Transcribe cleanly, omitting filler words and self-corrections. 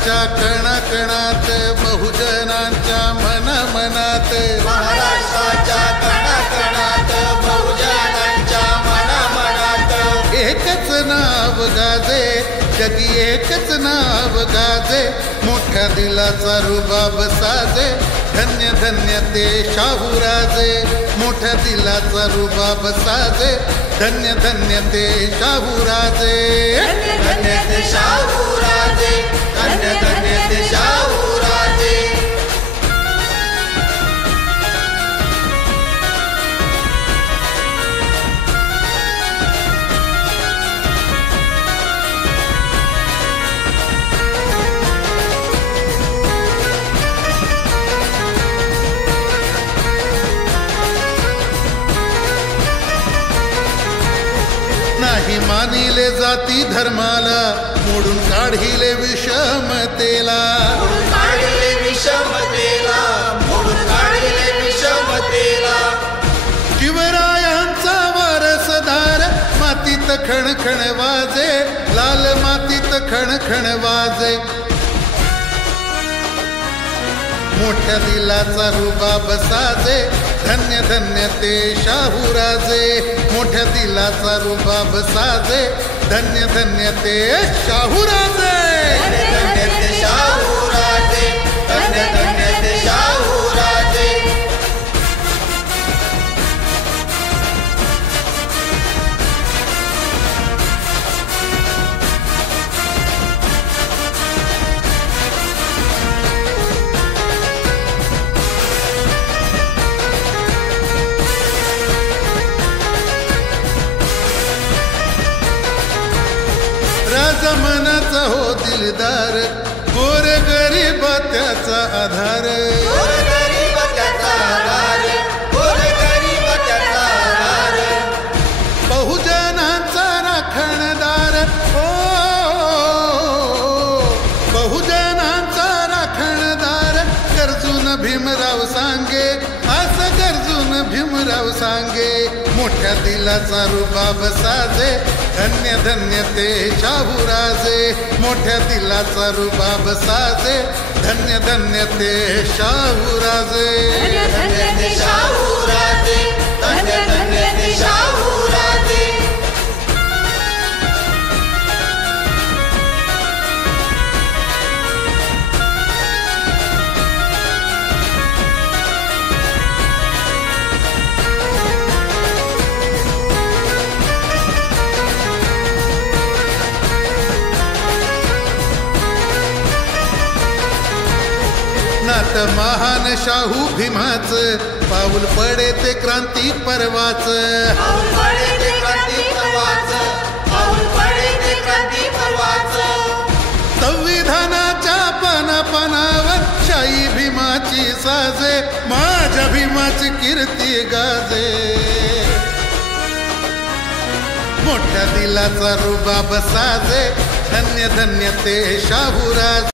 महाराष्ट्राच्या कणाकणात बहुजनांच्या मनामनात महाराष्ट्राच्या कणाकणात बहुजनांच्या मनामनात एकच नाव गाजे जगी एकच नाव गाजे मोठ्या दिलाचा रुबाब साजे धन्य धन्य ते शाहूराजे मोठ्या दिलाचा रुबाब साजे धन्य धन्य ते शाहूराजे धन्य ते शाहूराजे धन्य धन्य ते शाहूराजे नाही मानिले जाती धर्माला मोडून काढिले विषमतेला मोडून काढिले विषमतेला मोडून काढिले विषमतेला शिवरायांचा वारसदार मातीत खणखण वाजे लाल मातीत खणखण वाजे मोठ्या दिलाचा रुबाब साजे धन्य धन्य ते शाहूराजे मोठ्या दिलाचा रुबाब साजे धन्य धन्य ते शाहूराजे धन्य ते शाहूराजे धन्य धन्य ते शाहूराजे राजा मनाचा हो दिलदार गोर गरीब त्याचा आधार गोर गरीब त्याचा आधार गोर गरीब त्याचा आधार बहुजनांचा राखणदार ओ बहुजनांचा राखणदार गरजून भीमराव सांगे असं गरजून भीमराव सांगे मोठ्या दिलाचा रुबाब साजे धन्य धन्य ते शाहूराजे मोठ्या दिलाचा रुबाब साजे धन्य धन्य ते शाहूराजे धन्य ते शाहूराजे धन्य धन्य ते शाहूराजे नात महान शाहू भीमाच पाऊल पडे ते क्रांती पर्वाच पाऊल पडे ते क्रांती पर्वाच पाऊल पडे ते क्रांती पर्वाच संविधानाच्या पानावर शाही भीमाची साजे माझ्या भीमाची कीर्ती गाजे मोठ्या दिलाचा रुबाब साजे धन्य धन्य ते शाहूराज